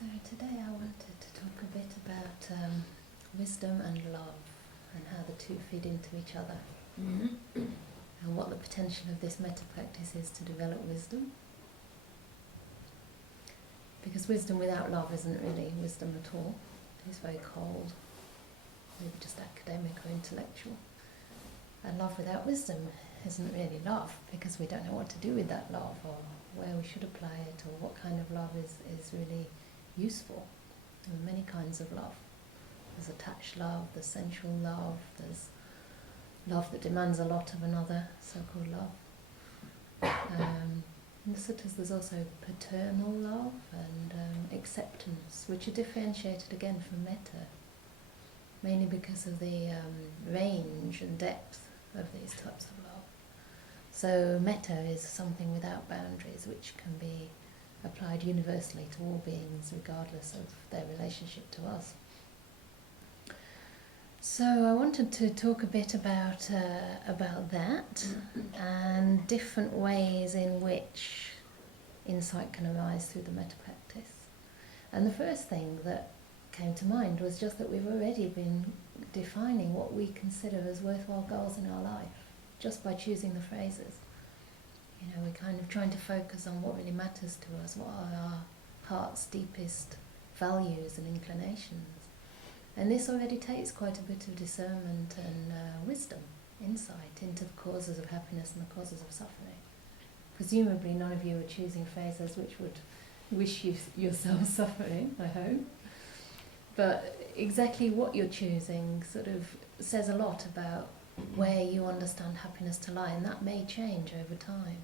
So today I wanted to talk a bit about wisdom and love and how the two feed into each other and what the potential of this metta practice is to develop wisdom. Because wisdom without love isn't really wisdom at all. It's very cold, maybe just academic or intellectual. And love without wisdom isn't really love, because we don't know what to do with that love or where we should apply it or what kind of love is really useful. There are many kinds of love. There's attached love, there's sensual love, there's love that demands a lot of another, so-called love. In the suttas there's also paternal love and acceptance, which are differentiated again from metta, mainly because of the range and depth of these types of love. So metta is something without boundaries, which can be applied universally to all beings, regardless of their relationship to us. So I wanted to talk a bit about that and different ways in which insight can arise through the metta practice. And the first thing that came to mind was just that we've already been defining what we consider as worthwhile goals in our life, just by choosing the phrases. You know, we're kind of trying to focus on what really matters to us, what are our heart's deepest values and inclinations. And this already takes quite a bit of discernment and wisdom, insight into the causes of happiness and the causes of suffering. Presumably none of you are choosing phrases which would wish you yourself suffering, I hope. But exactly what you're choosing sort of says a lot about where you understand happiness to lie, and that may change over time.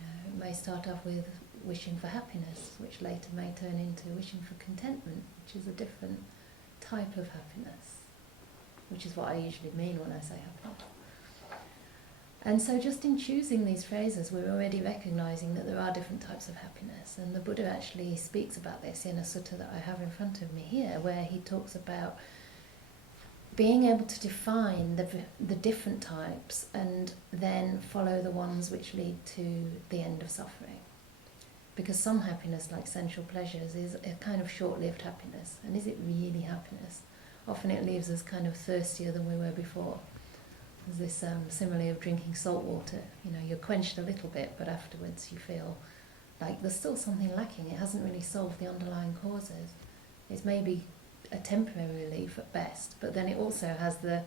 You know, it may start off with wishing for happiness, which later may turn into wishing for contentment, which is a different type of happiness, which is what I usually mean when I say happiness. And so just in choosing these phrases, we're already recognizing that there are different types of happiness. And the Buddha actually speaks about this in a sutta that I have in front of me here, where he talks about being able to define the different types and then follow the ones which lead to the end of suffering. Because some happiness, like sensual pleasures, is a kind of short-lived happiness. And is it really happiness? Often it leaves us kind of thirstier than we were before. There's this simile of drinking salt water. You know, you're quenched a little bit, but afterwards you feel like there's still something lacking. It hasn't really solved the underlying causes. It's maybe a temporary relief at best, but then it also has the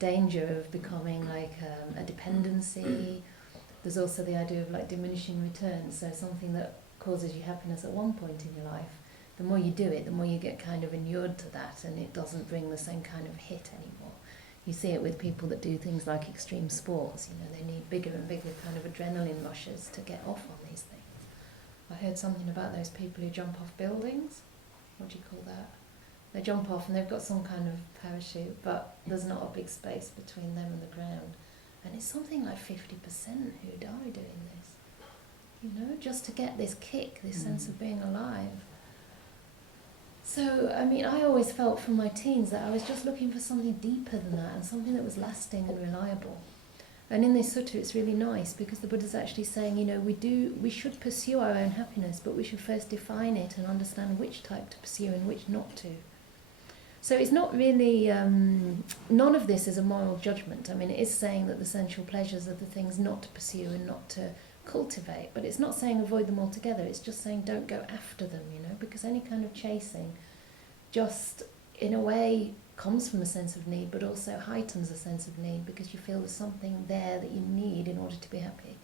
danger of becoming like a dependency. There's also the idea of like diminishing returns, so something that causes you happiness at one point in your life, the more you do it, the more you get kind of inured to that, and it doesn't bring the same kind of hit anymore. You see it with people that do things like extreme sports. You know, they need bigger and bigger kind of adrenaline rushes to get off on these things. I heard something about those people who jump off buildings. What do you call that? They jump off and they've got some kind of parachute, but there's not a big space between them and the ground. And it's something like 50% who die doing this. You know, just to get this kick, this sense of being alive. So, I mean, I always felt from my teens that I was just looking for something deeper than that and something that was lasting and reliable. And in this sutta it's really nice because the Buddha's actually saying, you know, we should pursue our own happiness, but we should first define it and understand which type to pursue and which not to. So it's not really, none of this is a moral judgment. I mean, it is saying that the sensual pleasures are the things not to pursue and not to cultivate, but it's not saying avoid them altogether. It's just saying don't go after them, you know, because any kind of chasing just, in a way, comes from a sense of need, but also heightens a sense of need because you feel there's something there that you need in order to be happy.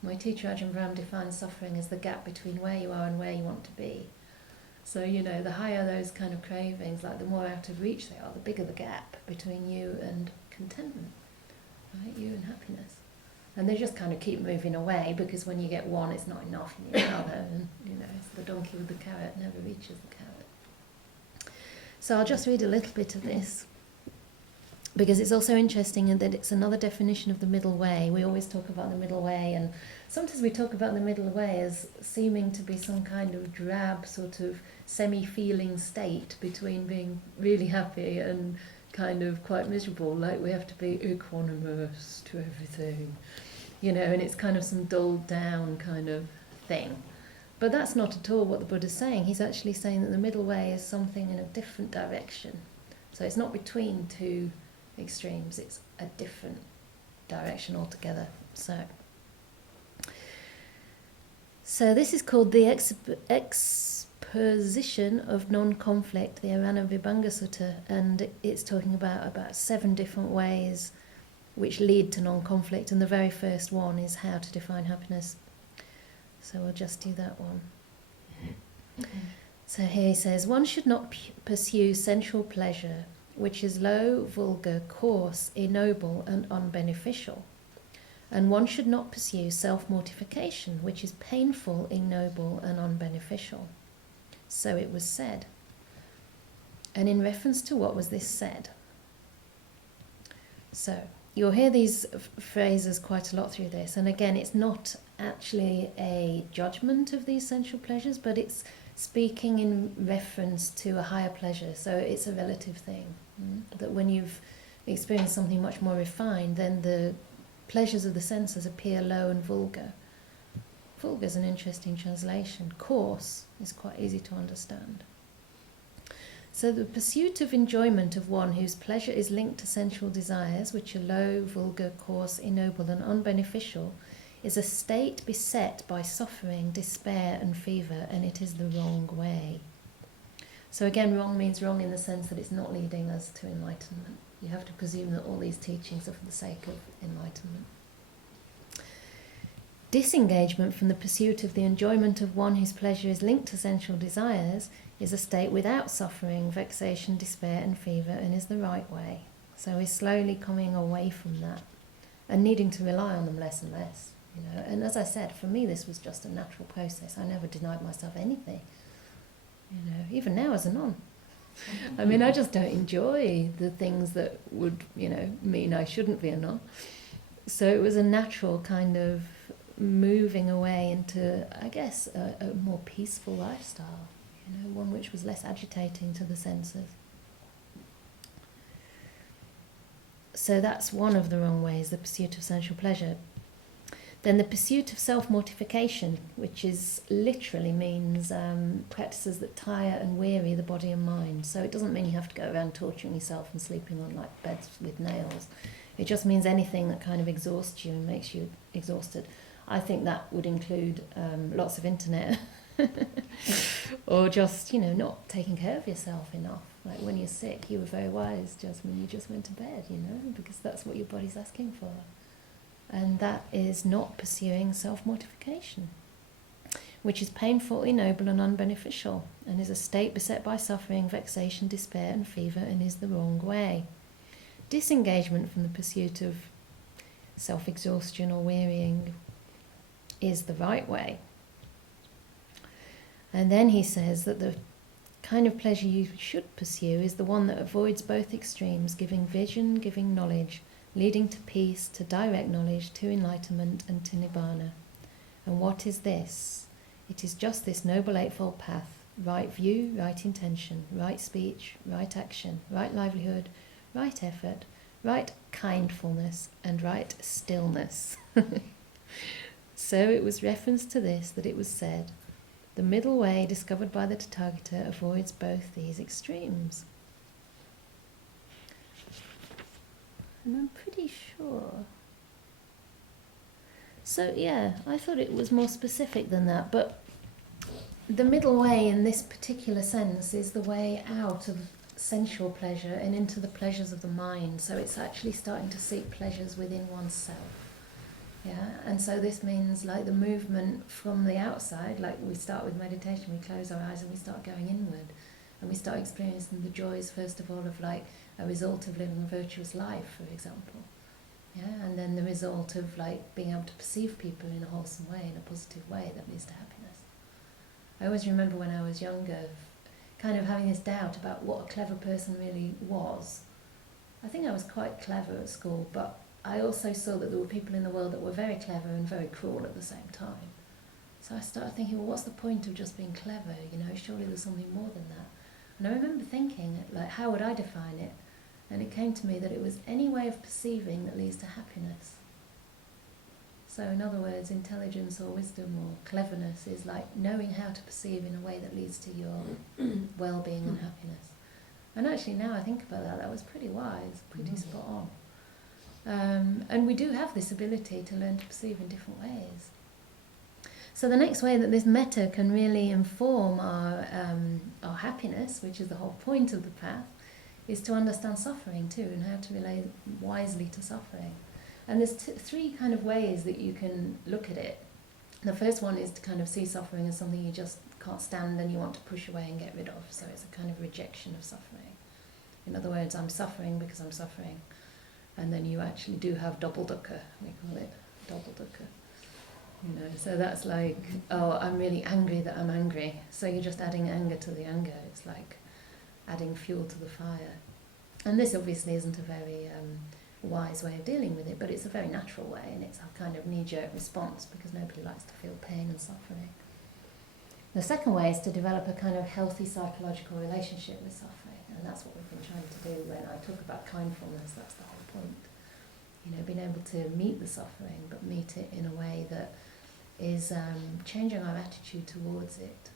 My teacher Ajahn Brahm defines suffering as the gap between where you are and where you want to be. So, you know, the higher those kind of cravings, like the more out of reach they are, the bigger the gap between you and contentment, right? You and happiness. And they just kind of keep moving away because when you get one, it's not enough and you get another. And, you know, it's the donkey with the carrot never reaches the carrot. So I'll just read a little bit of this because it's also interesting in that it's another definition of the middle way. We always talk about the middle way, and sometimes we talk about the middle way as seeming to be some kind of drab sort of semi-feeling state between being really happy and kind of quite miserable, like we have to be equanimous to everything, you know, and it's kind of some dulled down kind of thing. But that's not at all what the Buddha's saying. He's actually saying that the middle way is something in a different direction. So it's not between two extremes, it's a different direction altogether. So this is called the exposition of non-conflict, the Arana Vibhanga Sutta, and it's talking about 7 different ways which lead to non-conflict, and the very first one is how to define happiness. So we'll just do that one. So here he says, one should not pursue sensual pleasure, which is low, vulgar, coarse, ignoble and unbeneficial. And one should not pursue self-mortification, which is painful, ignoble and unbeneficial. So it was said. And in reference to what was this said? So you'll hear these phrases quite a lot through this. And again, it's not actually a judgment of these sensual pleasures, but it's speaking in reference to a higher pleasure. So it's a relative thing. That when you've experienced something much more refined, then the pleasures of the senses appear low and vulgar. Vulgar is an interesting translation. Coarse is quite easy to understand. So the pursuit of enjoyment of one whose pleasure is linked to sensual desires, which are low, vulgar, coarse, ignoble and unbeneficial, is a state beset by suffering, despair and fever, and it is the wrong way. So again, wrong means wrong in the sense that it's not leading us to enlightenment. You have to presume that all these teachings are for the sake of enlightenment. Disengagement from the pursuit of the enjoyment of one whose pleasure is linked to sensual desires is a state without suffering, vexation, despair and fever, and is the right way. So we're slowly coming away from that and needing to rely on them less and less. And as I said, for me this was just a natural process. I never denied myself anything. Even now as a nun. I mean, I just don't enjoy the things that would, mean I shouldn't be a nun. So it was a natural kind of moving away into, I guess, a more peaceful lifestyle, one which was less agitating to the senses. So that's one of the wrong ways, the pursuit of sensual pleasure. Then the pursuit of self-mortification, which is literally means practices that tire and weary the body and mind. So it doesn't mean you have to go around torturing yourself and sleeping on like beds with nails. It just means anything that kind of exhausts you and makes you exhausted. I think that would include lots of internet or just, not taking care of yourself enough. Like when you're sick, you were very wise just when you just went to bed, because that's what your body's asking for. And that is not pursuing self-mortification, which is painful, ignoble and unbeneficial, and is a state beset by suffering, vexation, despair and fever, and is the wrong way. Disengagement from the pursuit of self-exhaustion or wearying is the right way. And then he says that the kind of pleasure you should pursue is the one that avoids both extremes, giving vision, giving knowledge, leading to peace, to direct knowledge, to enlightenment and to nibbana. And what is this? It is just this noble eightfold path: right view, right intention, right speech, right action, right livelihood, right effort, right kindfulness and right stillness. So it was reference to this that it was said, the middle way discovered by the Tathagata avoids both these extremes. And I'm pretty sure. So yeah, I thought it was more specific than that, but the middle way in this particular sense is the way out of sensual pleasure and into the pleasures of the mind. So it's actually starting to seek pleasures within oneself. Yeah, and so this means like the movement from the outside, like we start with meditation, we close our eyes and we start going inward, and we start experiencing the joys, first of all, of like a result of living a virtuous life, for example. Yeah, and then the result of like being able to perceive people in a wholesome way, in a positive way that leads to happiness. I always remember when I was younger, kind of having this doubt about what a clever person really was. I think I was quite clever at school, but I also saw that there were people in the world that were very clever and very cruel at the same time. So I started thinking, well, what's the point of just being clever? Surely there's something more than that. And I remember thinking, like, how would I define it? And it came to me that it was any way of perceiving that leads to happiness. So in other words, intelligence or wisdom or cleverness is like knowing how to perceive in a way that leads to your well-being and happiness. And actually now I think about that, that was pretty wise, pretty spot on. And we do have this ability to learn to perceive in different ways. So the next way that this metta can really inform our happiness, which is the whole point of the path, is to understand suffering too, and how to relate wisely to suffering. And there's three kind of ways that you can look at it. The first one is to kind of see suffering as something you just can't stand and you want to push away and get rid of. So it's a kind of rejection of suffering. In other words, I'm suffering because I'm suffering. And then you actually do have double dukkha, we call it double dukkha. You know, so that's like, oh, I'm really angry that I'm angry. So you're just adding anger to the anger. It's like adding fuel to the fire. And this obviously isn't a very wise way of dealing with it, but it's a very natural way, and it's a kind of knee-jerk response because nobody likes to feel pain and suffering. The second way is to develop a kind of healthy psychological relationship with suffering, and that's what we've been trying to do when I talk about kindfulness. That's the whole point. You know, being able to meet the suffering, but meet it in a way that is changing our attitude towards it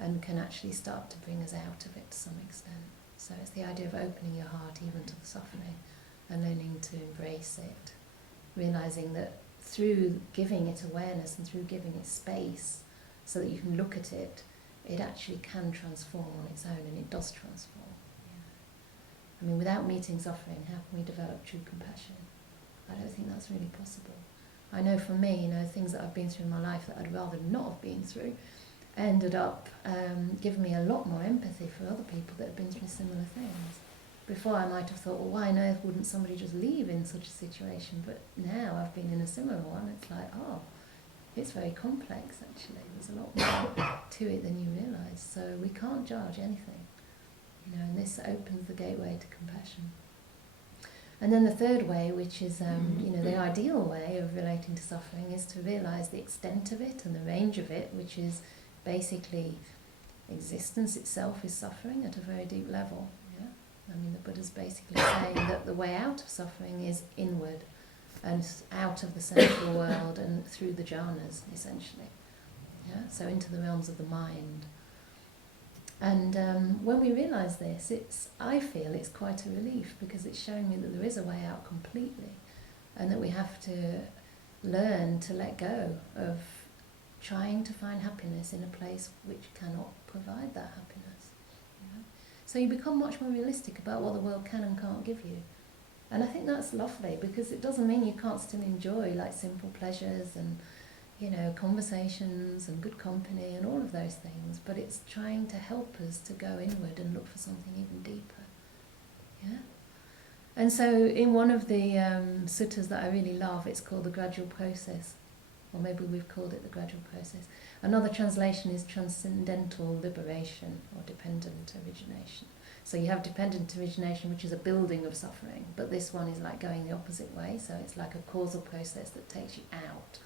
and can actually start to bring us out of it to some extent. So it's the idea of opening your heart even to the suffering and learning to embrace it, realising that through giving it awareness and through giving it space so that you can look at it, it actually can transform on its own, and it does transform. I mean, without meeting suffering, how can we develop true compassion? I don't think that's really possible. I know for me, you know, things that I've been through in my life that I'd rather not have been through ended up giving me a lot more empathy for other people that have been through similar things. Before I might have thought, well, why on earth wouldn't somebody just leave in such a situation? But now I've been in a similar one, it's like, oh, it's very complex actually. There's a lot more to it than you realise. So we can't judge anything, you know, and this opens the gateway to compassion. And then the third way, which is you know, the ideal way of relating to suffering, is to realise the extent of it and the range of it, which is basically existence itself is suffering at a very deep level. I mean, the Buddha's basically saying that the way out of suffering is inward and out of the sensual world and through the jhanas, essentially. Yeah? So into the realms of the mind. And when we realise this, I feel it's quite a relief, because it's showing me that there is a way out completely, and that we have to learn to let go of trying to find happiness in a place which cannot provide that happiness. So you become much more realistic about what the world can and can't give you. And I think that's lovely, because it doesn't mean you can't still enjoy like simple pleasures and, you know, conversations and good company and all of those things, but it's trying to help us to go inward and look for something even deeper. Yeah? And so in one of the suttas that I really love, it's called The Gradual Process, or maybe we've called it The Gradual Process. Another translation is Transcendental Liberation, or Dependent Origination. So you have dependent origination, which is a building of suffering, but this one is like going the opposite way, so it's like a causal process that takes you out.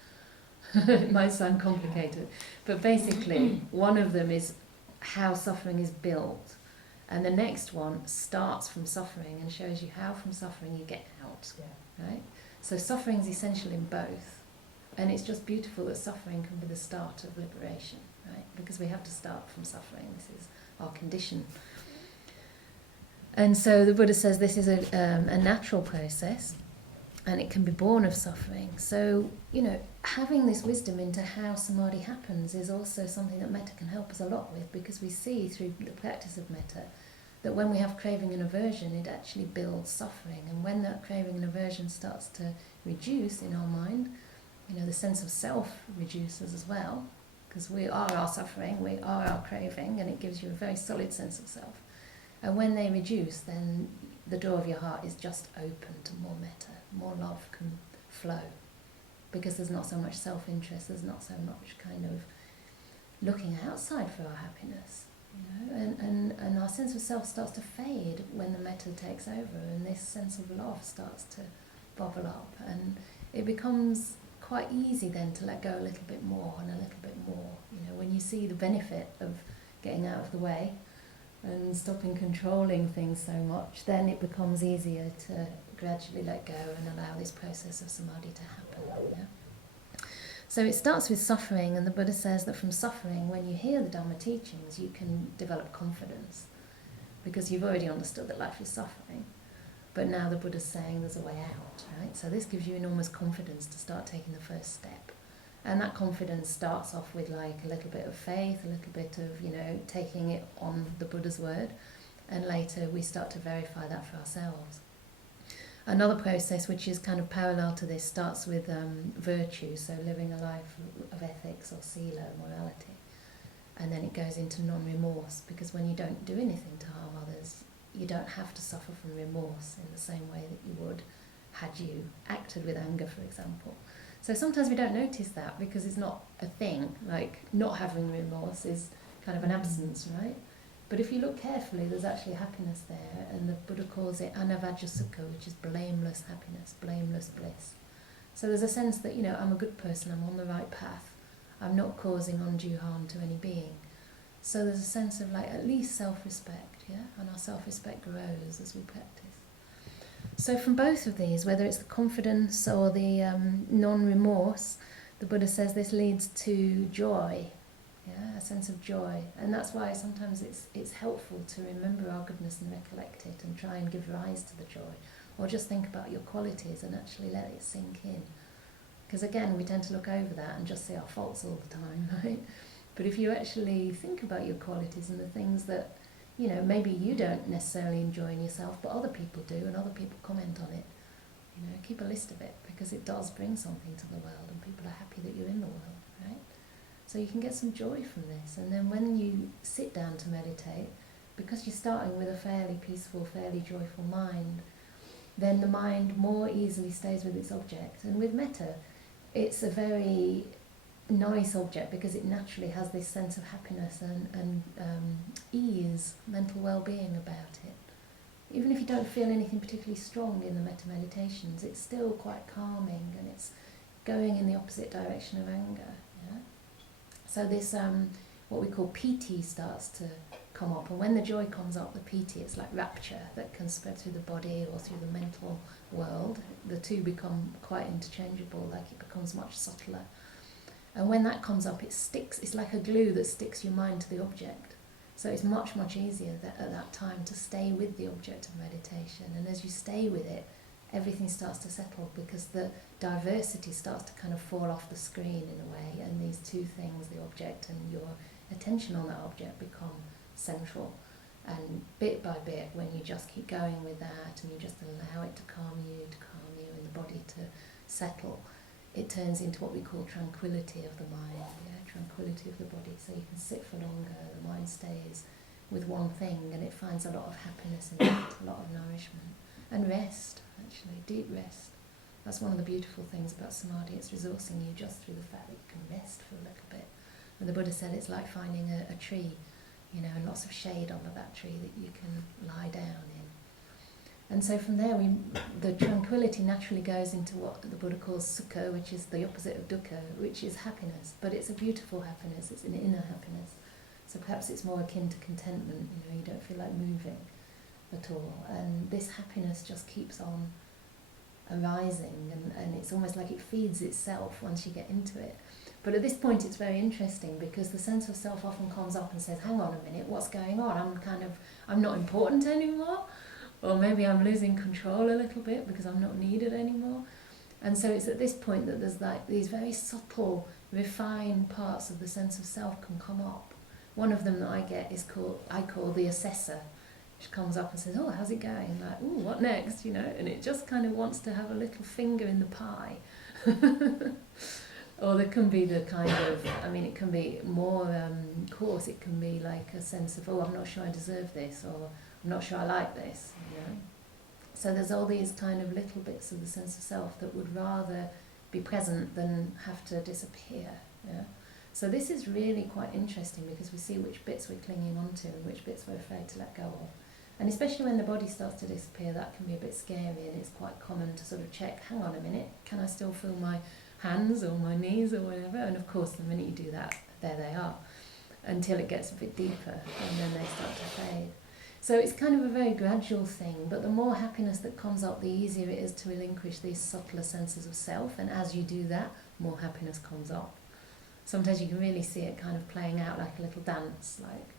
It might sound complicated, but basically one of them is how suffering is built, and the next one starts from suffering and shows you how from suffering you get out. Right? So suffering is essential in both. And it's just beautiful that suffering can be the start of liberation, right? Because we have to start from suffering. This is our condition. And so the Buddha says this is a natural process, and it can be born of suffering. So, you know, having this wisdom into how samadhi happens is also something that metta can help us a lot with, because we see through the practice of metta that when we have craving and aversion, it actually builds suffering. And when that craving and aversion starts to reduce in our mind, you know, the sense of self reduces as well, because we are our suffering, we are our craving, and it gives you a very solid sense of self. And when they reduce, then the door of your heart is just open to more metta, more love can flow, because there's not so much self-interest, there's not so much kind of looking outside for our happiness, you know, and our sense of self starts to fade when the metta takes over, and this sense of love starts to bubble up, and it becomes quite easy then to let go a little bit more and a little bit more. You know, when you see the benefit of getting out of the way and stopping controlling things so much, then it becomes easier to gradually let go and allow this process of samadhi to happen. Yeah? So it starts with suffering, and the Buddha says that from suffering, when you hear the Dhamma teachings, you can develop confidence, because you've already understood that life is suffering. But now the Buddha's saying there's a way out, right? So this gives you enormous confidence to start taking the first step. And that confidence starts off with like a little bit of faith, a little bit of, taking it on the Buddha's word. And later we start to verify that for ourselves. Another process which is kind of parallel to this starts with virtue, so living a life of ethics or sila, morality. And then it goes into non-remorse, because when you don't do anything to harm others, you don't have to suffer from remorse in the same way that you would had you acted with anger, for example. So sometimes we don't notice that because it's not a thing, like not having remorse is kind of an absence, right? But if you look carefully, there's actually happiness there, and the Buddha calls it anavajja sukha, which is blameless happiness, blameless bliss. So there's a sense that, I'm a good person, I'm on the right path, I'm not causing undue harm to any being. So there's a sense of like at least self-respect, yeah? And our self-respect grows as we practice. So from both of these, whether it's the confidence or the non-remorse, the Buddha says this leads to joy, yeah, a sense of joy. And that's why sometimes it's helpful to remember our goodness and recollect it and try and give rise to the joy. Or just think about your qualities and actually let it sink in. Because again, we tend to look over that and just see our faults all the time, right? But if you actually think about your qualities and the things that, maybe you don't necessarily enjoy in yourself, but other people do, and other people comment on it, keep a list of it, because it does bring something to the world, and people are happy that you're in the world, right? So you can get some joy from this. And then when you sit down to meditate, because you're starting with a fairly peaceful, fairly joyful mind, then the mind more easily stays with its object. And with metta, it's a very nice object because it naturally has this sense of happiness and ease, mental well-being about it. Even if you don't feel anything particularly strong in the metta meditations, it's still quite calming, and it's going in the opposite direction of anger. Yeah? So this, what we call piti, starts to come up, and when the joy comes up, the piti, it's like rapture that can spread through the body or through the mental world. The two become quite interchangeable, like it becomes much subtler. And when that comes up, it sticks. It's like a glue that sticks your mind to the object. So it's much, much easier at that time to stay with the object of meditation. And as you stay with it, everything starts to settle, because the diversity starts to kind of fall off the screen in a way. And these two things, the object and your attention on that object, become central. And bit by bit, when you just keep going with that and you just allow it to calm you, and the body to settle, it turns into what we call tranquility of the mind, tranquility of the body. So you can sit for longer, the mind stays with one thing, and it finds a lot of happiness in it, a lot of nourishment. And rest, actually, deep rest. That's one of the beautiful things about samadhi. It's resourcing you just through the fact that you can rest for a little bit. And the Buddha said it's like finding a tree, and lots of shade under that tree that you can lie down in. And so from there, the tranquility naturally goes into what the Buddha calls sukha, which is the opposite of dukkha, which is happiness. But it's a beautiful happiness, it's an inner happiness. So perhaps it's more akin to contentment, you don't feel like moving at all. And this happiness just keeps on arising, and it's almost like it feeds itself once you get into it. But at this point it's very interesting, because the sense of self often comes up and says, hang on a minute, what's going on? I'm not important anymore. Or maybe I'm losing control a little bit because I'm not needed anymore. And so it's at this point that there's like these very subtle, refined parts of the sense of self can come up. One of them that I call the assessor, which comes up and says, oh, how's it going? Like, ooh, what next? And it just kind of wants to have a little finger in the pie. Or there can be the kind of, it can be more coarse. It can be like a sense of, oh, I'm not sure I deserve this, or I'm not sure I like this, So there's all these kind of little bits of the sense of self that would rather be present than have to disappear, So this is really quite interesting, because we see which bits we're clinging onto and which bits we're afraid to let go of. And especially when the body starts to disappear, that can be a bit scary, and it's quite common to sort of check, hang on a minute, can I still feel my hands or my knees or whatever? And of course, the minute you do that, there they are, until it gets a bit deeper, and then they start to fade. So it's kind of a very gradual thing, but the more happiness that comes up, the easier it is to relinquish these subtler senses of self, and as you do that, more happiness comes up. Sometimes you can really see it kind of playing out like a little dance, like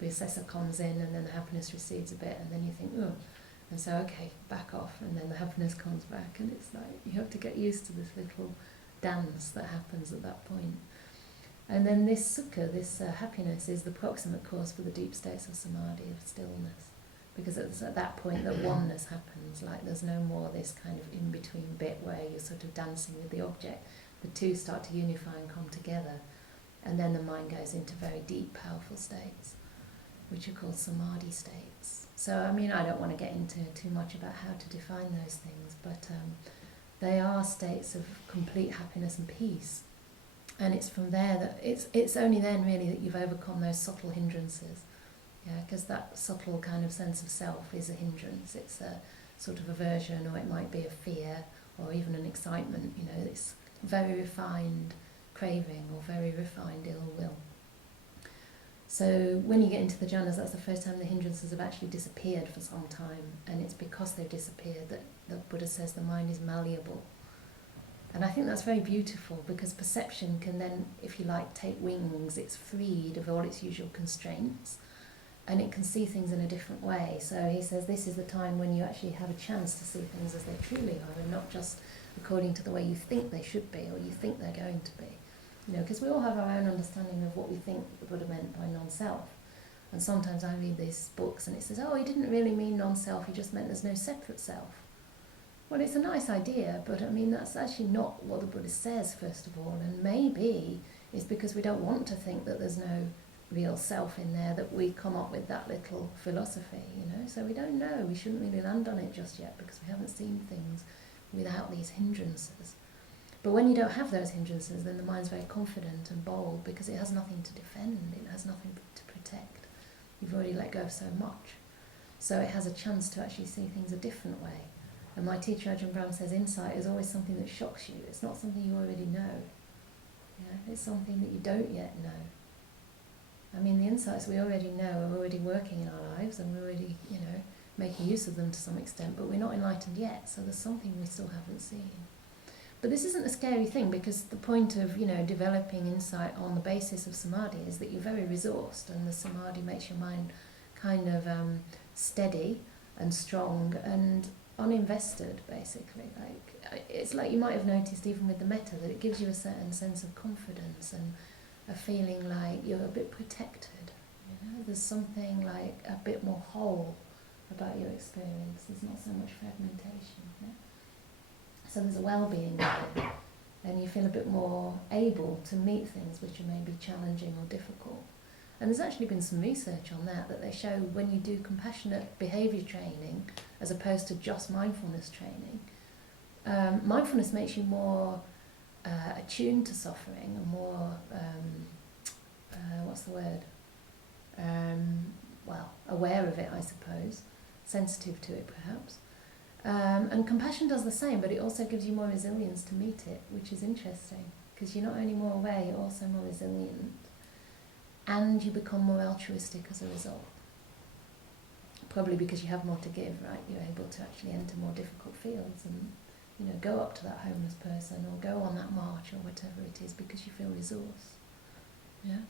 the assessor comes in and then the happiness recedes a bit, and then you think, oh, and so, okay, back off, and then the happiness comes back, and it's like you have to get used to this little dance that happens at that point. And then this sukha, this happiness, is the proximate cause for the deep states of samadhi, of stillness, because it's at that point that oneness happens, like there's no more this kind of in-between bit where you're sort of dancing with the object. The two start to unify and come together, and then the mind goes into very deep, powerful states, which are called samadhi states. So, I mean, I don't want to get into too much about how to define those things, but they are states of complete happiness and peace. And it's from there that, it's only then really that you've overcome those subtle hindrances. Yeah, because that subtle kind of sense of self is a hindrance. It's a sort of aversion, or it might be a fear, or even an excitement, you know, it's very refined craving or very refined ill will. So when you get into the jhanas, that's the first time the hindrances have actually disappeared for some time, and it's because they've disappeared that the Buddha says the mind is malleable. And I think that's very beautiful, because perception can then, if you like, take wings. It's freed of all its usual constraints, and it can see things in a different way. So he says this is the time when you actually have a chance to see things as they truly are, and not just according to the way you think they should be, or you think they're going to be. You know, because we all have our own understanding of what we think the Buddha meant by non-self. And sometimes I read these books and it says, oh, he didn't really mean non-self, he just meant there's no separate self. Well, it's a nice idea, but I mean, that's actually not what the Buddha says, first of all. And maybe it's because we don't want to think that there's no real self in there that we come up with that little philosophy, you know. So we don't know, we shouldn't really land on it just yet, because we haven't seen things without these hindrances. But when you don't have those hindrances, then the mind's very confident and bold, because it has nothing to defend, it has nothing to protect. You've already let go of so much. So it has a chance to actually see things a different way. And my teacher Ajahn Brahm says insight is always something that shocks you. It's not something you already know. Yeah? It's something that you don't yet know. I mean, the insights we already know are already working in our lives, and we're already, you know, making use of them to some extent, but we're not enlightened yet, so there's something we still haven't seen. But this isn't a scary thing, because the point of, you know, developing insight on the basis of samadhi is that you're very resourced, and the samadhi makes your mind kind of steady and strong and uninvested, basically. Like, it's like you might have noticed even with the metta, that it gives you a certain sense of confidence and a feeling like you're a bit protected. You know, there's something like a bit more whole about your experience. There's not so much fragmentation. Yeah? So there's a well-being there, and you feel a bit more able to meet things which are maybe challenging or difficult. And there's actually been some research on that they show when you do compassionate behaviour training as opposed to just mindfulness training, mindfulness makes you more attuned to suffering and more, aware of it, I suppose, sensitive to it perhaps. And compassion does the same, but it also gives you more resilience to meet it, which is interesting, because you're not only more aware, you're also more resilient, and you become more altruistic as a result. Probably because you have more to give, right? You're able to actually enter more difficult fields and, you know, go up to that homeless person or go on that march or whatever it is, because you feel resourced. Yeah.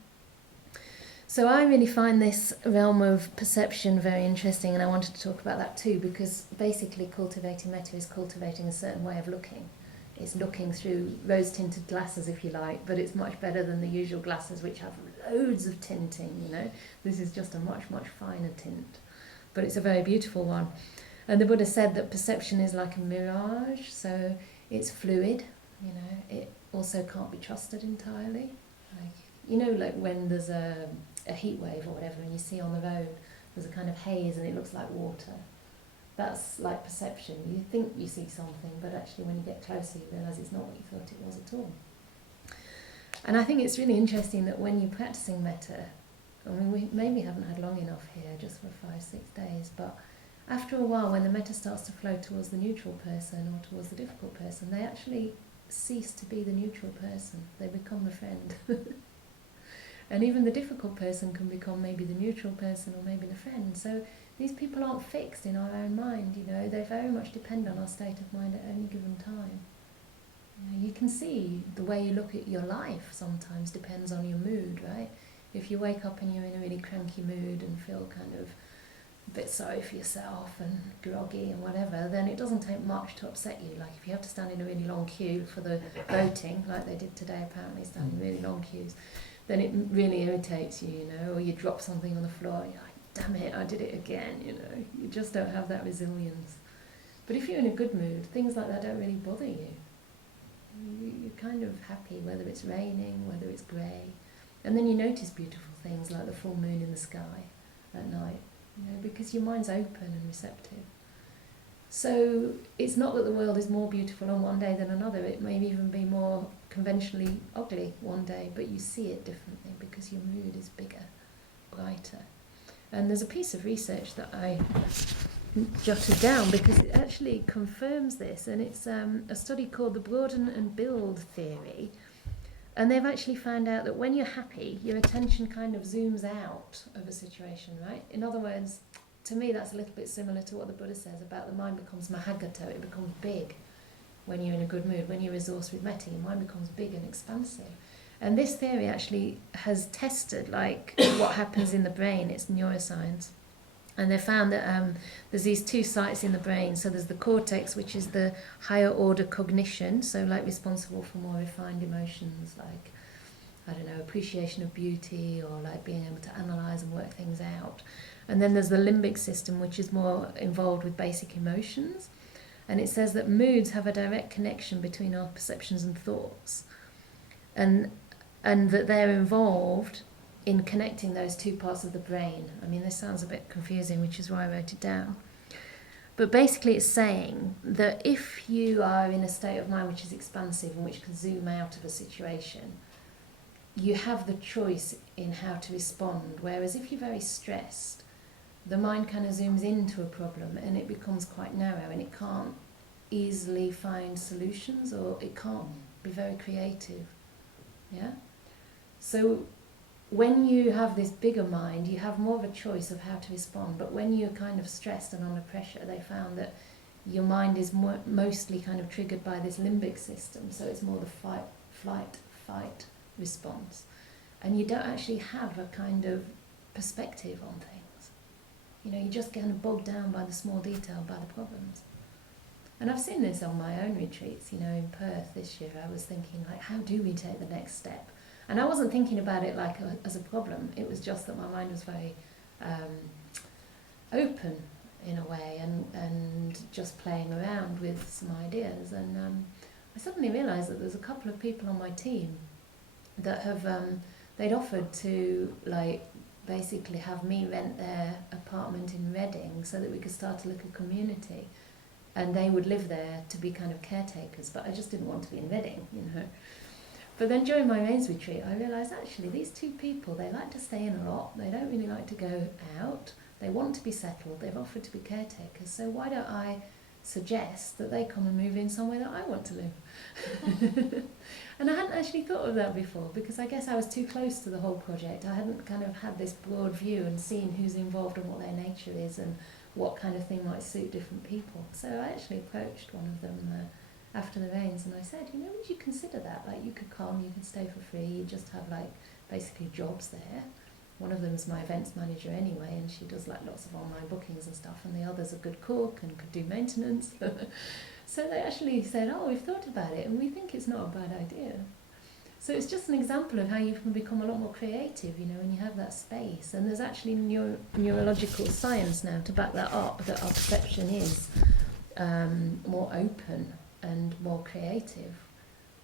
So I really find this realm of perception very interesting, and I wanted to talk about that too, because basically cultivating metta is cultivating a certain way of looking. It's looking through rose-tinted glasses, if you like, but it's much better than the usual glasses which have loads of tinting, you know. This is just a much, much finer tint, but it's a very beautiful one. And the Buddha said that perception is like a mirage, so it's fluid, you know. It also can't be trusted entirely. Like, you know, like when there's a heat wave or whatever, and you see on the road there's a kind of haze and it looks like water. That's like perception. You think you see something, but actually when you get closer you realise it's not what you thought it was at all. And I think it's really interesting that when you're practicing metta, I mean, we maybe haven't had long enough here, just for 5-6 days, but after a while, when the metta starts to flow towards the neutral person or towards the difficult person, they actually cease to be the neutral person. They become the friend. And even the difficult person can become maybe the neutral person or maybe the friend. So these people aren't fixed in our own mind, you know. They very much depend on our state of mind at any given time. You can see the way you look at your life sometimes depends on your mood, right? If you wake up and you're in a really cranky mood and feel kind of a bit sorry for yourself and groggy and whatever, then it doesn't take much to upset you. Like if you have to stand in a really long queue for the voting, like they did today apparently, standing in really long queues, then it really irritates you, or you drop something on the floor and you're like, damn it, I did it again, You just don't have that resilience. But if you're in a good mood, things like that don't really bother you. You're kind of happy, whether it's raining, whether it's grey. And then you notice beautiful things like the full moon in the sky at night, because your mind's open and receptive. So it's not that the world is more beautiful on one day than another. It may even be more conventionally ugly one day, but you see it differently because your mood is bigger, brighter. And there's a piece of research that I jotted down because it actually confirms this, and it's a study called the broaden and build theory. And they've actually found out that when you're happy, your attention kind of zooms out of a situation, right? In other words, to me that's a little bit similar to what the Buddha says about the mind becomes mahagato, it becomes big when you're in a good mood. When you resource with metta, your mind becomes big and expansive. And this theory actually has tested what happens in the brain, it's neuroscience. And they found that there's these two sites in the brain. So there's the cortex, which is the higher order cognition, so responsible for more refined emotions, appreciation of beauty, or being able to analyse and work things out. And then there's the limbic system, which is more involved with basic emotions. And it says that moods have a direct connection between our perceptions and thoughts. And that they're involved in connecting those two parts of the brain. I mean, this sounds a bit confusing, which is why I wrote it down. But basically it's saying that if you are in a state of mind which is expansive and which can zoom out of a situation, you have the choice in how to respond. Whereas if you're very stressed, the mind kind of zooms into a problem and it becomes quite narrow and it can't easily find solutions, or it can't be very creative. Yeah? So when you have this bigger mind, you have more of a choice of how to respond. But when you're kind of stressed and under pressure, they found that your mind is mostly kind of triggered by this limbic system. So it's more the fight, flight, fight response. And you don't actually have a kind of perspective on things. You just kind of bogged down by the small detail, by the problems. And I've seen this on my own retreats. In Perth this year, I was thinking, how do we take the next step? And I wasn't thinking about it as a problem. It was just that my mind was very open in a way, and just playing around with some ideas. And I suddenly realised that there's a couple of people on my team that have they'd offered to basically have me rent their apartment in Reading so that we could start a little community, and they would live there to be kind of caretakers. But I just didn't want to be in Reading, But then during my rains retreat, I realised actually these two people, they like to stay in a lot. They don't really like to go out. They want to be settled. They've offered to be caretakers. So why don't I suggest that they come and move in somewhere that I want to live? And I hadn't actually thought of that before, because I guess I was too close to the whole project. I hadn't kind of had this broad view and seen who's involved and what their nature is and what kind of thing might suit different people. So I actually approached one of them after the rains, and I said, would you consider that? You could come, you could stay for free, you just have basically jobs there. One of them's my events manager anyway, and she does lots of online bookings and stuff, and the other's a good cook and could do maintenance. So they actually said, oh, we've thought about it and we think it's not a bad idea. So it's just an example of how you can become a lot more creative, when you have that space. And there's actually neurological science now to back that up, that our perception is more open and more creative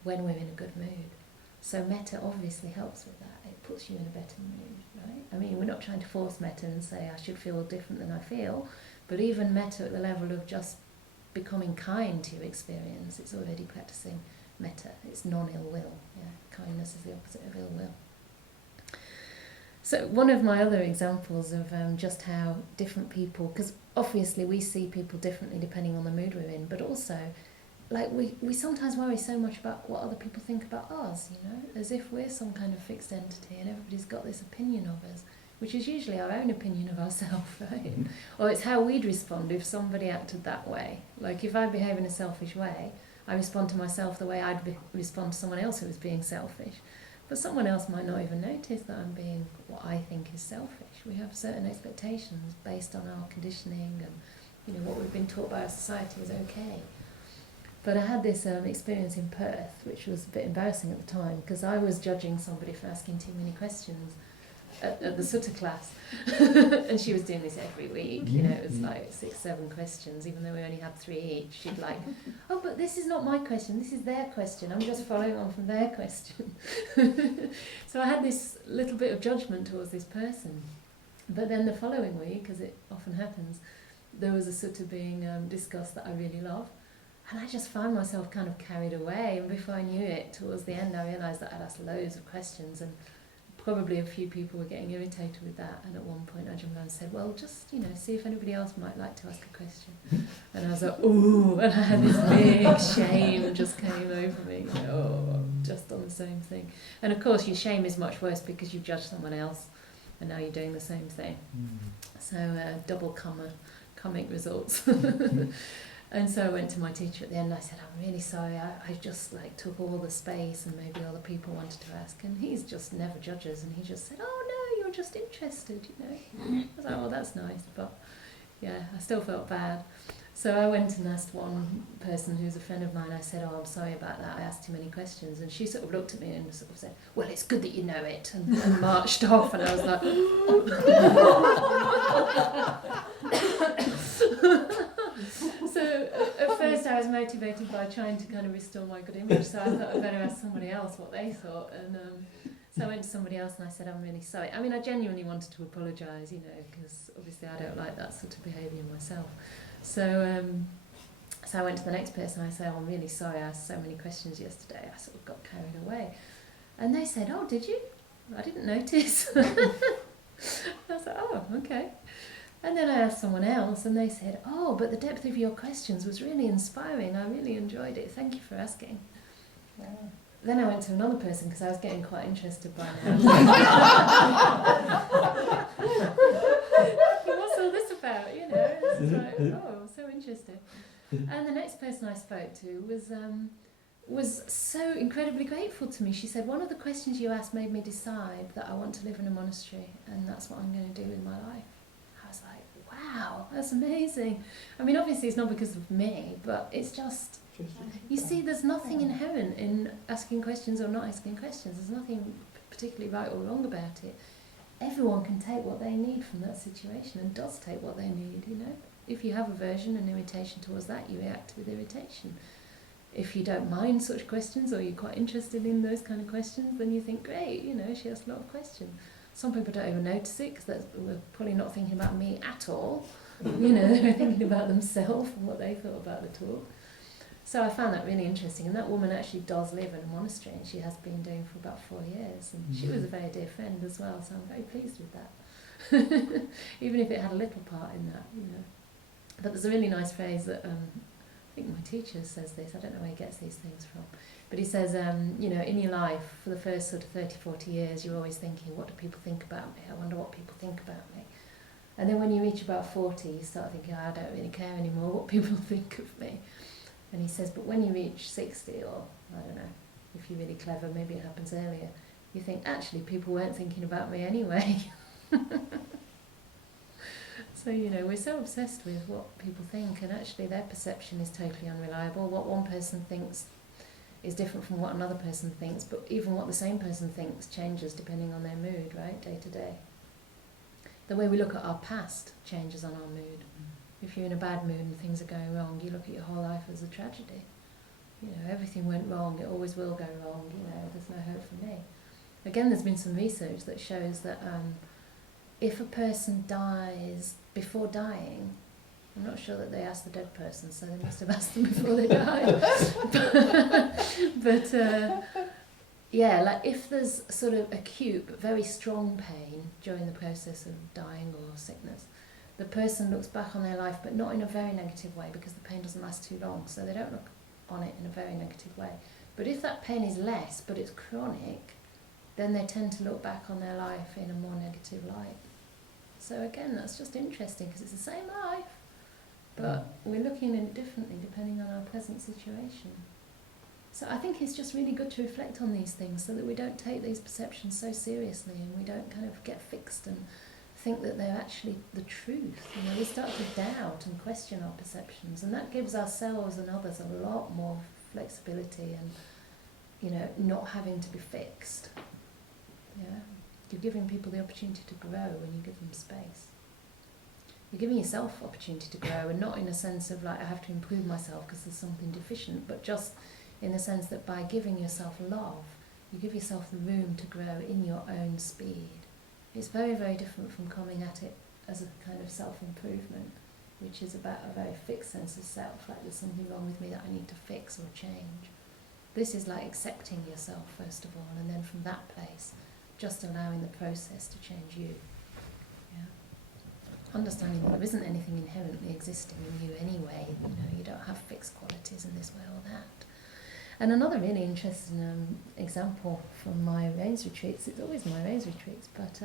when we're in a good mood. So metta obviously helps with that. It puts you in a better mood, right? I mean, we're not trying to force metta and say I should feel different than I feel, but even metta at the level of just becoming kind to your experience, it's already practicing metta. It's non-ill will. Yeah, kindness is the opposite of ill will. So one of my other examples of just how different people, because obviously we see people differently depending on the mood we're in, but also we sometimes worry so much about what other people think about us, as if we're some kind of fixed entity and everybody's got this opinion of us, which is usually our own opinion of ourselves, right? Or it's how we'd respond if somebody acted that way. If I behave in a selfish way, I respond to myself the way I'd respond to someone else who was being selfish. But someone else might not even notice that I'm being what I think is selfish. We have certain expectations based on our conditioning and, you know, what we've been taught by our society is okay. But I had this experience in Perth, which was a bit embarrassing at the time, because I was judging somebody for asking too many questions at the Sutta class. And she was doing this every week, you know, it was like 6, 7 questions, even though we only had 3 each. She'd like, oh, but this is not my question, this is their question, I'm just following on from their question. So I had this little bit of judgment towards this person. But then the following week, as it often happens, there was a sutta being discussed that I really love. And I just found myself kind of carried away, and before I knew it, towards the end I realised that I'd asked loads of questions, and probably a few people were getting irritated with that, and at one point I jumped around and said, well, just, you know, see if anybody else might like to ask a question. And I was like, ooh, and I had this big shame just came over me, you know, oh, I'm just on the same thing. And of course your shame is much worse because you've judged someone else, and now you're doing the same thing. So double comic results. And so I went to my teacher at the end, I said, I'm really sorry, I just like took all the space and maybe other people wanted to ask, and he's just never judges, and he just said, oh no, you're just interested, you know. I was like, well, that's nice, but yeah, I still felt bad. So I went and asked one person who's a friend of mine, I said, oh, I'm sorry about that, I asked too many questions, and she sort of looked at me and sort of said, well, it's good that you know it, and marched off, and I was like, So at first I was motivated by trying to kind of restore my good image, so I thought I'd better ask somebody else what they thought, and so I went to somebody else and I said, I'm really sorry. I mean, I genuinely wanted to apologise, you know, because obviously I don't like that sort of behaviour myself. So I went to the next person and I said, oh, I'm really sorry, I asked so many questions yesterday, I sort of got carried away. And they said, oh, did you? I didn't notice. I was like, oh, okay. And then I asked someone else and they said, oh, but the depth of your questions was really inspiring, I really enjoyed it, thank you for asking. Wow. Then I went to another person because I was getting quite interested by now. What's all this about, you know? It's like, oh, I'm so interested. And the next person I spoke to was so incredibly grateful to me. She said, one of the questions you asked made me decide that I want to live in a monastery, and that's what I'm going to do with my life. I was like, wow, that's amazing. I mean, obviously it's not because of me, but it's just, you see, there's nothing inherent in asking questions or not asking questions. There's nothing particularly right or wrong about it. Everyone can take what they need from that situation, and does take what they need, you know. If you have aversion and irritation towards that, you react with irritation. If you don't mind such questions, or you're quite interested in those kind of questions, then you think, great, you know, she asked a lot of questions. Some people don't even notice it, because they're probably not thinking about me at all. You know, they're thinking about themselves and what they thought about the talk. So I found that really interesting, and that woman actually does live in a monastery, and she has been doing for about 4 years, and she was a very dear friend as well, so I'm very pleased with that. Even if it had a little part in that, you know. But there's a really nice phrase that, I think my teacher says this, I don't know where he gets these things from, but he says, you know, in your life, for the first sort of 30, 40 years, you're always thinking, what do people think about me? I wonder what people think about me. And then when you reach about 40, you start thinking, oh, I don't really care anymore what people think of me. And he says, but when you reach 60, or, I don't know, if you're really clever, maybe it happens earlier, you think, actually, people weren't thinking about me anyway. So, you know, we're so obsessed with what people think, and actually their perception is totally unreliable. What one person thinks is different from what another person thinks, but even what the same person thinks changes depending on their mood, right, day to day. The way we look at our past changes on our mood. If you're in a bad mood and things are going wrong, you look at your whole life as a tragedy. You know, everything went wrong, it always will go wrong, you know, there's no hope for me. Again, there's been some research that shows that if a person dies before dying, I'm not sure that they asked the dead person, so they must have asked them before they died. but yeah, like if there's sort of acute but very strong pain during the process of dying or sickness, the person looks back on their life, but not in a very negative way, because the pain doesn't last too long, so they don't look on it in a very negative way. But if that pain is less, but it's chronic, then they tend to look back on their life in a more negative light. So again, that's just interesting, because it's the same life, but we're looking at it differently depending on our present situation. So I think it's just really good to reflect on these things so that we don't take these perceptions so seriously and we don't kind of get fixed and think that they're actually the truth. You know, we start to doubt and question our perceptions, and that gives ourselves and others a lot more flexibility and, you know, not having to be fixed. Yeah, you're giving people the opportunity to grow when you give them space. You're giving yourself opportunity to grow, and not in a sense of like I have to improve myself because there's something deficient, but just in the sense that by giving yourself love, you give yourself the room to grow in your own speed. It's very, very different from coming at it as a kind of self-improvement, which is about a very fixed sense of self, like there's something wrong with me that I need to fix or change. This is like accepting yourself first of all, and then from that place, just allowing the process to change you. Yeah. Understanding that there isn't anything inherently existing in you anyway. You know, you don't have fixed qualities in this way or that. And another really interesting example from my rains retreats, it's always my rains retreats, but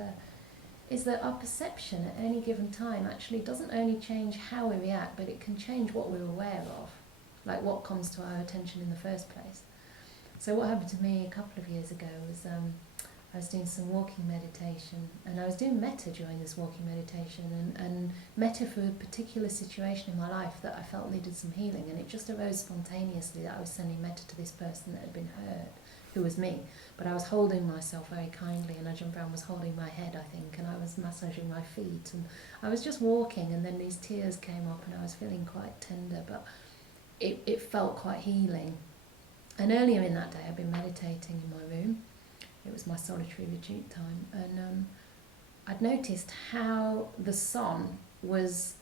is that our perception at any given time actually doesn't only change how we react, but it can change what we're aware of, like what comes to our attention in the first place. So what happened to me a couple of years ago was I was doing some walking meditation, and I was doing metta during this walking meditation, and metta for a particular situation in my life that I felt needed some healing, and it just arose spontaneously that I was sending metta to this person that had been hurt, who was me, but I was holding myself very kindly, and Ajahn Brahm was holding my head, I think, and I was massaging my feet, and I was just walking, and then these tears came up, and I was feeling quite tender, but it felt quite healing. And earlier in that day I'd been meditating in my room. It was my solitary retreat time, and I'd noticed how the sun was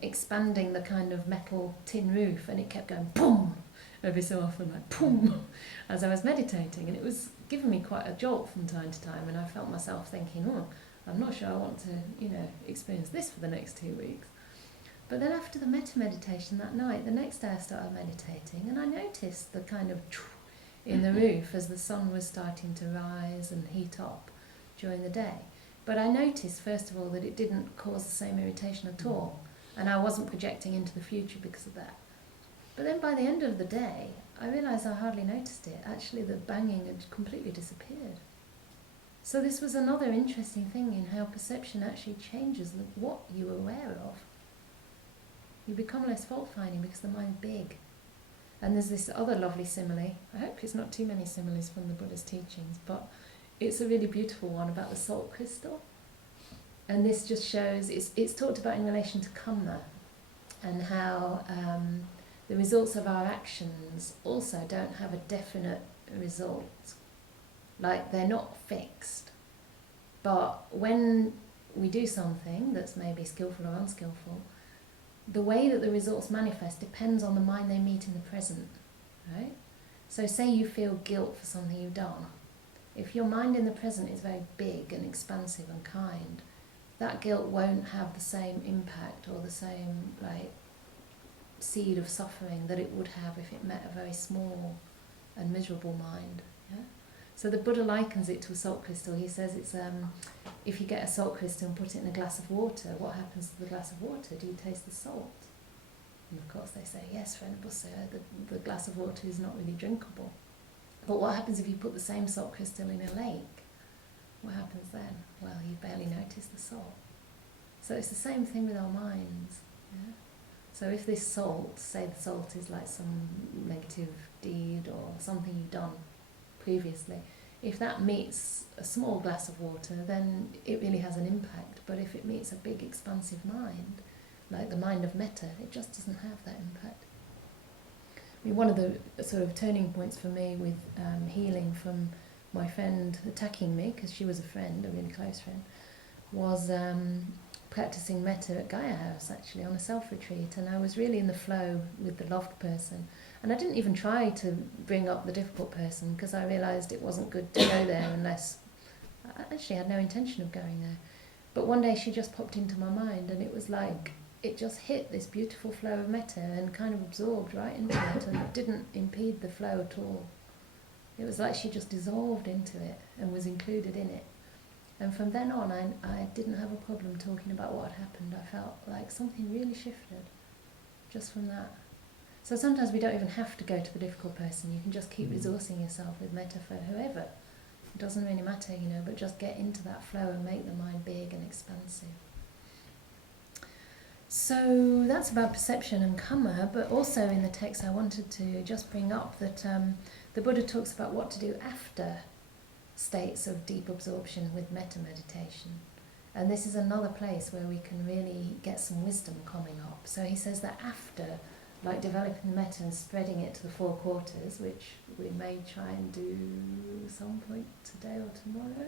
expanding the kind of metal tin roof, and it kept going boom every so often, like boom, as I was meditating, and it was giving me quite a jolt from time to time, and I felt myself thinking, oh, I'm not sure I want to, you know, experience this for the next 2 weeks. But then after the metta meditation that night, the next day I started meditating, and I noticed the kind of in the roof as the sun was starting to rise and heat up during the day. But I noticed, first of all, that it didn't cause the same irritation at all, and I wasn't projecting into the future because of that. But then by the end of the day, I realised I hardly noticed it. Actually, the banging had completely disappeared. So this was another interesting thing in how perception actually changes what you're aware of. You become less fault-finding because the mind's big. And there's this other lovely simile. I hope it's not too many similes from the Buddha's teachings, but it's a really beautiful one about the salt crystal. And this just shows, it's talked about in relation to Canda, and how the results of our actions also don't have a definite result. Like, they're not fixed. But when we do something that's maybe skillful or unskillful, the way that the results manifest depends on the mind they meet in the present, right? So say you feel guilt for something you've done. If your mind in the present is very big and expansive and kind, that guilt won't have the same impact or the same like seed of suffering that it would have if it met a very small and miserable mind. Yeah? So the Buddha likens it to a salt crystal. He says it's if you get a salt crystal and put it in a glass of water, what happens to the glass of water? Do you taste the salt? And of course they say, yes, Venerable Sir, the glass of water is not really drinkable. But what happens if you put the same salt crystal in a lake? What happens then? Well, you barely notice the salt. So it's the same thing with our minds. Yeah? So if this salt, say the salt is like some negative deed or something you've done previously, if that meets a small glass of water, then it really has an impact. But if it meets a big expansive mind, like the mind of Metta, it just doesn't have that impact. I mean, one of the sort of turning points for me with healing from my friend attacking me, because she was a friend, a really close friend, was practicing Metta at Gaia House, actually, on a self-retreat, and I was really in the flow with the loved person. And I didn't even try to bring up the difficult person, because I realised it wasn't good to go there unless... I actually had no intention of going there. But one day she just popped into my mind, and it was like, it just hit this beautiful flow of Metta and kind of absorbed right into it, and it didn't impede the flow at all. It was like she just dissolved into it and was included in it. And from then on, I didn't have a problem talking about what had happened. I felt like something really shifted just from that. So sometimes we don't even have to go to the difficult person. You can just keep resourcing yourself with metta for whoever. It doesn't really matter, but just get into that flow and make the mind big and expansive. So that's about perception and karma, but also in the text I wanted to just bring up that the Buddha talks about what to do after states of deep absorption with metta meditation. And this is another place where we can really get some wisdom coming up. So he says that after, like developing metta and spreading it to the 4 quarters, which we may try and do some point today or tomorrow,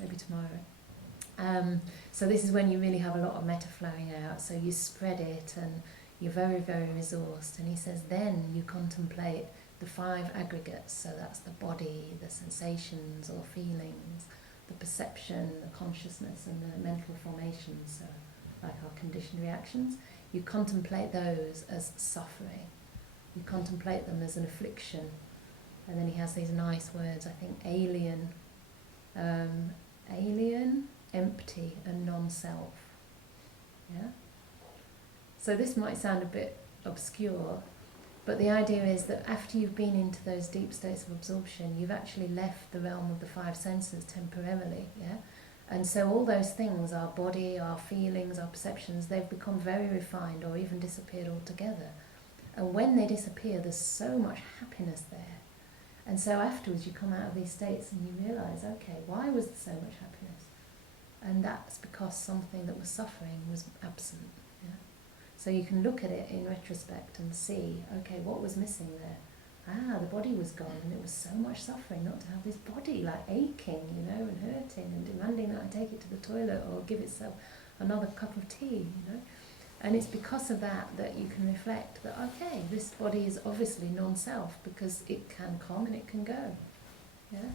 maybe tomorrow. So this is when you really have a lot of metta flowing out. So you spread it and you're very, very resourced. And he says then you contemplate the 5 aggregates. So that's the body, the sensations or feelings, the perception, the consciousness and the mental formations, so like our conditioned reactions. You contemplate those as suffering. You contemplate them as an affliction. And then he has these nice words, I think, alien, empty and non-self. Yeah? So this might sound a bit obscure, but the idea is that after you've been into those deep states of absorption, you've actually left the realm of the 5 senses temporarily, yeah? And so all those things, our body, our feelings, our perceptions, they've become very refined or even disappeared altogether. And when they disappear, there's so much happiness there. And so afterwards you come out of these states and you realise, okay, why was there so much happiness? And that's because something that was suffering was absent. Yeah? So you can look at it in retrospect and see, okay, what was missing there? The body was gone, and it was so much suffering not to have this body, like aching, and hurting and demanding that I take it to the toilet or give itself another cup of tea, And it's because of that that you can reflect that, okay, this body is obviously non-self because it can come and it can go. Yeah?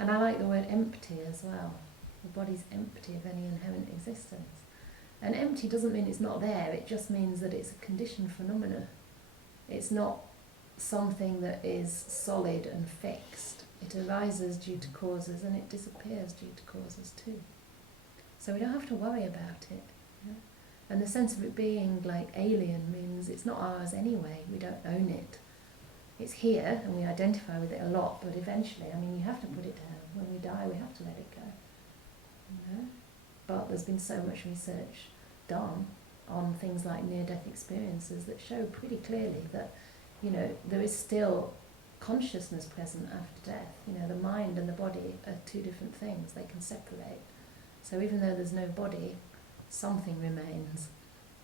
And I like the word empty as well. The body's empty of any inherent existence. And empty doesn't mean it's not there, it just means that it's a conditioned phenomena. It's not something that is solid and fixed. It arises due to causes and it disappears due to causes too. So we don't have to worry about it. Yeah? And the sense of it being like alien means it's not ours anyway, we don't own it. It's here and we identify with it a lot, but eventually, you have to put it down. When we die, we have to let it go. But there's been so much research done on things like near-death experiences that show pretty clearly that there is still consciousness present after death. The mind and the body are 2 different things. They can separate. So even though there's no body, something remains.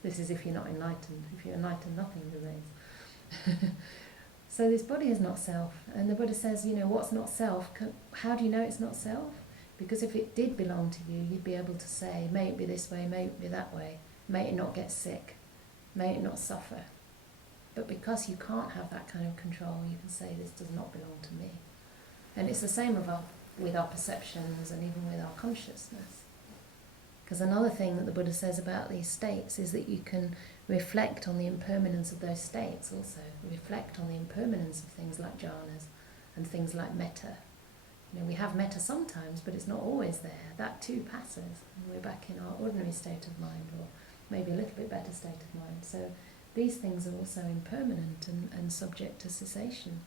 This is if you're not enlightened. If you're enlightened, nothing remains. So this body is not self. And the Buddha says, what's not self? How do you know it's not self? Because if it did belong to you, you'd be able to say, may it be this way, may it be that way. May it not get sick. May it not suffer. But because you can't have that kind of control, you can say, this does not belong to me. And it's the same with our perceptions and even with our consciousness. Because another thing that the Buddha says about these states is that you can reflect on the impermanence of those states also. Reflect on the impermanence of things like jhanas and things like metta. We have metta sometimes, but it's not always there. That too passes. And we're back in our ordinary state of mind, or maybe a little bit better state of mind. So these things are also impermanent and subject to cessation.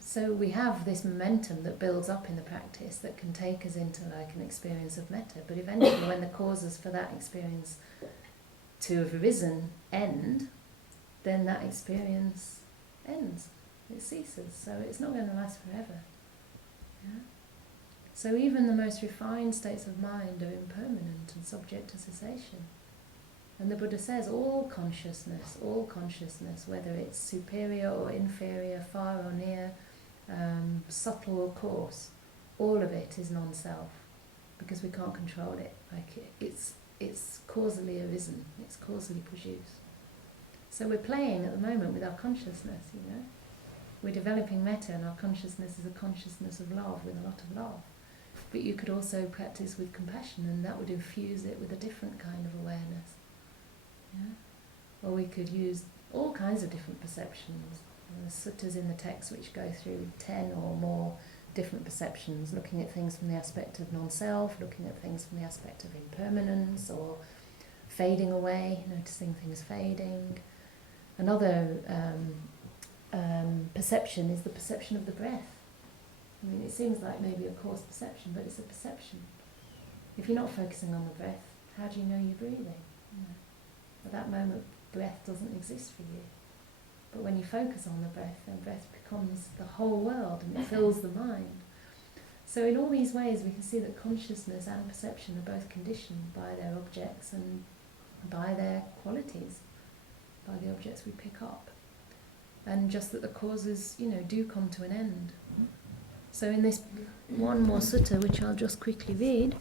So we have this momentum that builds up in the practice that can take us into like an experience of metta, but eventually when the causes for that experience to have arisen end, then that experience ends. It ceases. So it's not going to last forever. Yeah? So even the most refined states of mind are impermanent and subject to cessation. And the Buddha says all consciousness, whether it's superior or inferior, far or near, subtle or coarse, all of it is non-self, because we can't control it. It's causally arisen, it's causally produced. So we're playing at the moment with our consciousness, We're developing metta, and our consciousness is a consciousness of love, with a lot of love. But you could also practice with compassion, and that would infuse it with a different kind of awareness. Yeah? Or we could use all kinds of different perceptions. There's suttas in the text which go through 10 or more different perceptions, looking at things from the aspect of non-self, looking at things from the aspect of impermanence or fading away, noticing things fading, Another perception is the perception of the breath. I mean, it seems like maybe a coarse perception, but it's a perception. If you're not focusing on the breath, how do you know you're breathing? You know, at that moment, breath doesn't exist for you. But when you focus on the breath, then breath becomes the whole world and it fills the mind. So in all these ways, we can see that consciousness and perception are both conditioned by their objects and by their qualities, by the objects we pick up. And just that the causes, do come to an end. So in this one more sutta, which I'll just quickly read,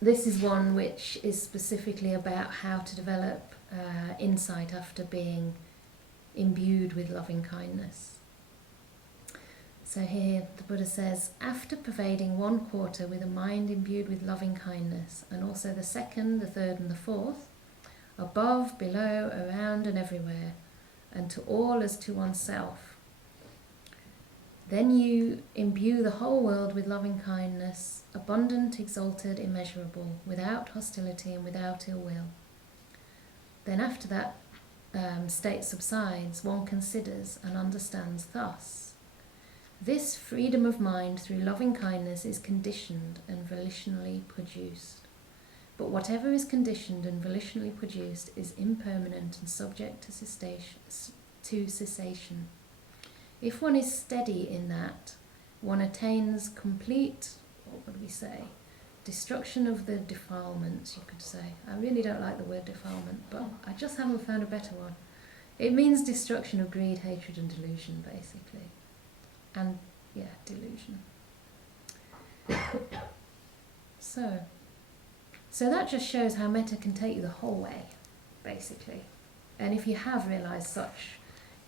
this is one which is specifically about how to develop insight after being imbued with loving kindness. So here the Buddha says, after pervading 1/4 with a mind imbued with loving kindness, and also the second, the third and the fourth, above, below, around and everywhere, and to all as to oneself, then you imbue the whole world with loving kindness, abundant, exalted, immeasurable, without hostility and without ill will. Then after that state subsides, one considers and understands thus. This freedom of mind through loving kindness is conditioned and volitionally produced. But whatever is conditioned and volitionally produced is impermanent and subject to cessation. If one is steady in that, one attains complete, destruction of the defilements, you could say. I really don't like the word defilement, but I just haven't found a better one. It means destruction of greed, hatred and delusion, basically. And, delusion. So that just shows how metta can take you the whole way, basically. And if you have realised such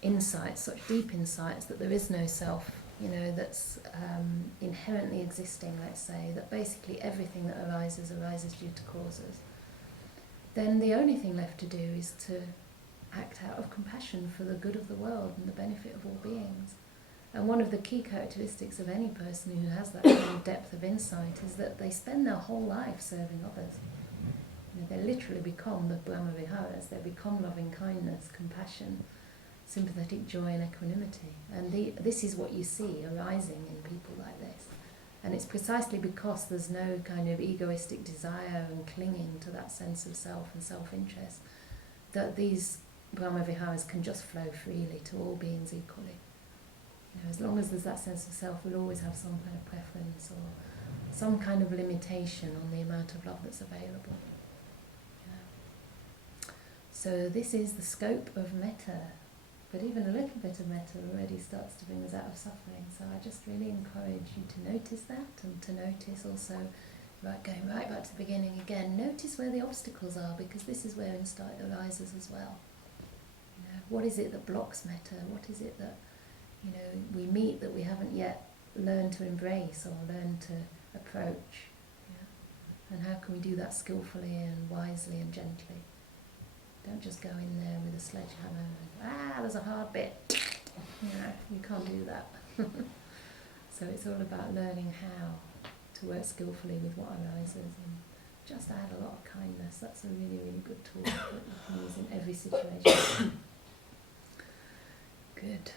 insights, such deep insights, that there is no self, that's inherently existing, let's say, that basically everything that arises due to causes, then the only thing left to do is to act out of compassion for the good of the world and the benefit of all beings. And one of the key characteristics of any person who has that kind of depth of insight is that they spend their whole life serving others. They literally become the Brahma Viharas, they become loving kindness, compassion, sympathetic joy and equanimity. And this is what you see arising in people like this. And it's precisely because there's no kind of egoistic desire and clinging to that sense of self and self-interest that these Brahma Viharas can just flow freely to all beings equally. As long as there's that sense of self, we'll always have some kind of preference or some kind of limitation on the amount of love that's available. So this is the scope of metta, but even a little bit of metta already starts to bring us out of suffering. So I just really encourage you to notice that, and to notice also, going right back to the beginning again, notice where the obstacles are, because this is where insight arises as well. What is it that blocks metta? What is it that we meet that we haven't yet learned to embrace or learned to approach? And how can we do that skillfully and wisely and gently? Don't just go in there with a sledgehammer and, there's a hard bit. You can't do that. So it's all about learning how to work skillfully with what arises, and just add a lot of kindness. That's a really, really good tool that you can use in every situation. Good.